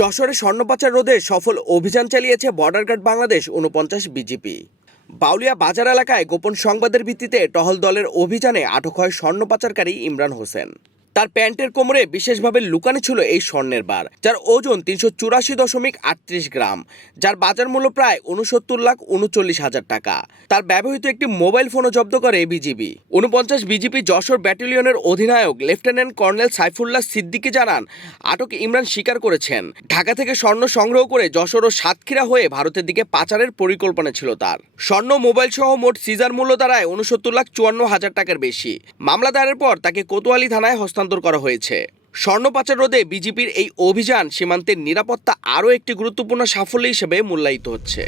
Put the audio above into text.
যশোরে স্বর্ণপাচার রোধে সফল অভিযান চালিয়েছে বর্ডার গার্ড বাংলাদেশ উনপঞ্চাশ বিজিপি। বাউলিয়া বাজার এলাকায় গোপন সংবাদের ভিত্তিতে টহল দলের অভিযানে আটক হয় স্বর্ণপাচারকারী ইমরান হোসেন। তার প্যান্টের কোমরে বিশেষভাবে লুকানো ছিল এই স্বর্ণের বার, যার ওজন তিনশো চুরাশি দশমিক আটত্রিশ গ্রাম, যার বাজার মূল্য প্রায় উনসত্তর লাখ উনচল্লিশ হাজার টাকা। তার ব্যবহৃত একটি মোবাইল ফোনও জব্দ করে বিজিবি উনপঞ্চাশ বিজিপি যশোর ব্যাটালিয়নের অধিনায়ক লেফটেন্যান্ট কর্নেল সাইফুল্লাহ সিদ্দিকি জানান, আটক ইমরান স্বীকার করেছেন। ঢাকা থেকে স্বর্ণ সংগ্রহ করে যশোর ও সাতক্ষীরা হয়ে ভারতের দিকে পাচারের পরিকল্পনা ছিল তার। স্বর্ণ মোবাইল সহ মোট সিজার মূল্য দাঁড়ায় উনসত্তর লাখ চুয়ান্ন হাজার টাকার বেশি। মামলা দায়েরের পর তাকে কোতোয়ালি থানায় হস্তান্তর করা হয়েছে। স্বর্ণ পাচার রোধে বিজেপির এই অভিযান সীমান্তের নিরাপত্তা আরও একটি গুরুত্বপূর্ণ সাফল্য হিসেবে মূল্যায়িত হচ্ছে।